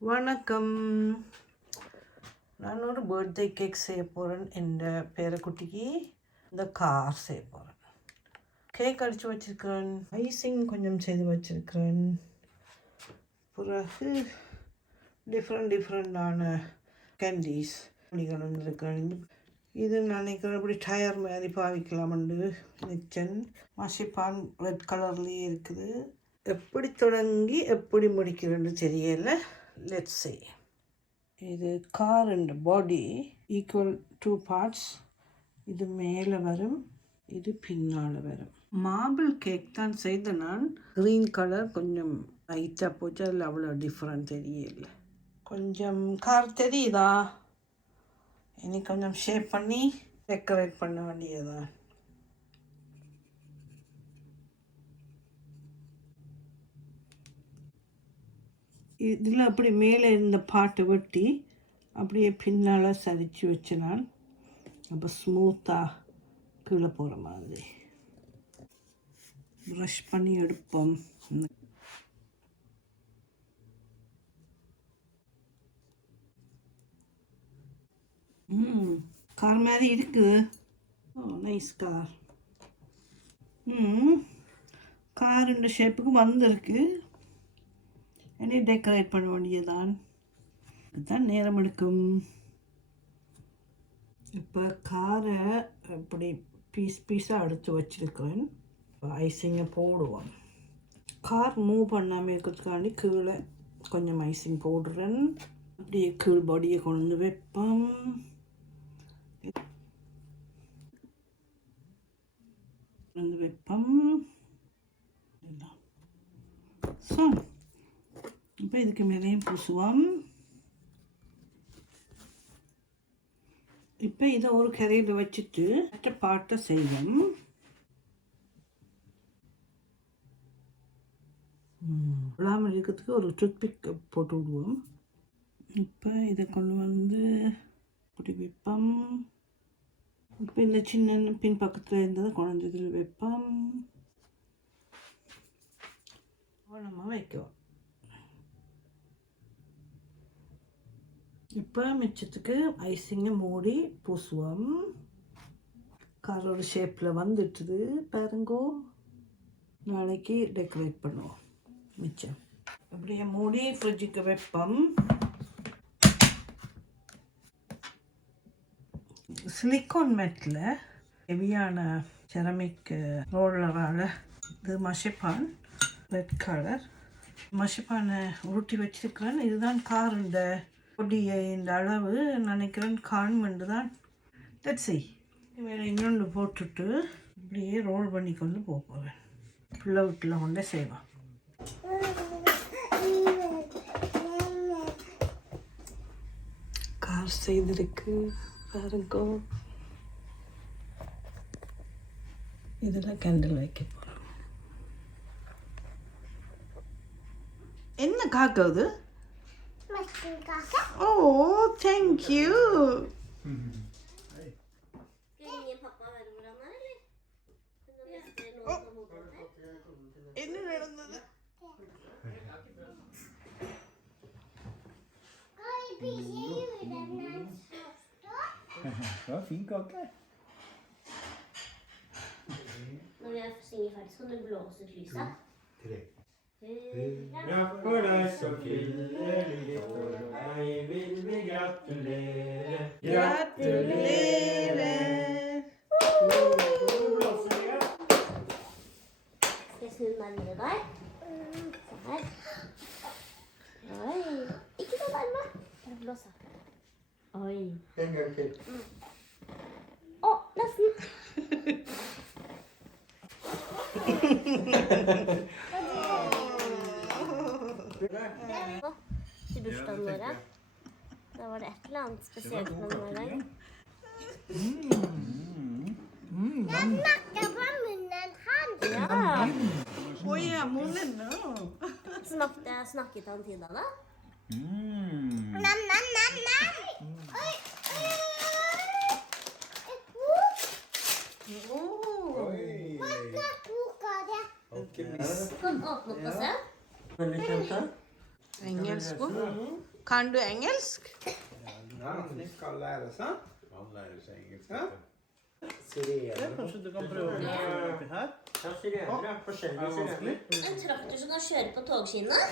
வணக்கம். நான் ஒரு பர்த்டே கேக் செய்ய போகிறேன். என் பேரக்குட்டிக்கு இந்த கார் செய்ய போகிறேன். கேக் அடித்து வச்சுருக்கிறேன், ஐசிங் கொஞ்சம் செய்து வச்சுருக்கிறேன். பிறகு டிஃப்ரெண்டான கேண்டீஸ் இருக்கிறேன். இது நினைக்கிறேன் இப்படி டயர் மாதிரி பாவிக்கலாம்னு நிச்சன். மஷிப்பான் ரெட் கலர்லேயே இருக்குது. எப்படி தொடங்கி எப்படி முடிக்கிறேன்னு தெரியல. Let's say. இது car and body equal 2 parts. இது மேலே வரும், இது பின்னால் வரும். மார்பிள் கேக் தான் செய்த நான். க்ரீன் கலர் கொஞ்சம் லைட்டாக போச்சு, அதில் அவ்வளோ டிஃப்ரெண்ட் தெரியல. கொஞ்சம் கார் தெரியுதா? இனி கொஞ்சம் ஷேப் பண்ணி டெக்கரேட் பண்ண வேண்டியதுதான். இதில் அப்படி மேலே இருந்த பாட்டை வெட்டி அப்படியே பின்னால் சரித்து வச்சினால் அப்போ ஸ்மூத்தாக கீழே போகிற மாதிரி ப்ரஷ் பண்ணி எடுப்போம். கார் மாதிரி இருக்குது. ஓ நைஸ் கார். காருன்ற ஷேப்புக்கு வந்திருக்கு. இனி டெக்கரேட் பண்ண வேண்டியதுதான். இதுதான் நேரம் எடுக்கும். இப்போ காரை இப்படி பீஸாக எடுத்து வச்சுருக்கேன். ஐசிங்கை போடுவோம். கார் மூவ் பண்ணாமல் இருக்கிறதுக்காண்டி கீழே கொஞ்சம் ஐசிங் போடுறேன். அப்படியே கீழ் பாடியை கொண்டு வைப்போம். ஸோ இப்போ இதுக்கு மேலேயும் பூசுவோம். இப்போ இதை ஒரு கரையில் வச்சுட்டு மற்ற பாட்டை செய்வோம். விழாமல் இருக்கிறதுக்கு ஒரு டூத்பிக் போட்டு விடுவோம். இப்போ இதை கொண்டு வந்து இப்படி வைப்போம். இப்போ இந்த சின்ன பின் பக்கத்தில் இருந்ததை கொண்டு இதில் வைப்போம். கவனமாக வைக்குவோம். இப்போ மிச்சத்துக்கு ஐசிங்கை மூடி பூசுவோம். காரோட ஷேப்பில் வந்துட்டுது பாருங்கோ. நாளைக்கு டெக்கரேட் பண்ணுவோம். மிச்சம் அப்படியே மூடி ஃப்ரிட்ஜுக்கு வைப்போம். சிலிக்கான் மேட்டில் ஹெவியான செரமிக் ரோலரால் இது மஷிப்பான் ரெட் கலர் மஷிப்பானை உருட்டி வச்சிருக்கிறேன். இதுதான் காருண்ட பொடியை இந்த அளவு நினைக்கிறேன் கான்மெண்ட் தான். தட்ஸி வேறு இன்னொன்று போட்டுட்டு இப்படியே ரோல் பண்ணி கொண்டு போகிறேன். ஃபுல்லாக வீட்டில் கொண்டே செய்வேன். கார் செய்திருக்கு பாருங்கோ. இதில் கேண்டில் வைக்க போகிறோம். என்ன காக்குது? Oh, thank you. என்ன நடந்தது? Ja, fin kake. Når vi er synger ferdig, så kan du blåse ut lyset. 3. Ja, for deg så fyller år, deg vil vi gratulere. Gratulerer. Blåser jeg. Skal jeg snu nærmere deg? Se her. Oi. Ikke så nærme. Jeg blåser. Oi. En gang til. Å, nesten. Til bursdagen vår. Da var det et eller annet spesielt med den i dag. Jeg snakker på munnen hans. Ja. Oi, ja, munnen nå. Snakket han til deg da? Mm. Oi. Oi. Kan åpne opp og se. Veldig kjent da. Engelsk òg. Kan du engelsk? Ja, de skal lære seg. Han lærer seg engelsk. Ja. Sirener. Kanskje du kan prøve det oppi her? Ja, sirener. Ja, forskjellige sirener. En traktor som kan kjøre på togskinnet.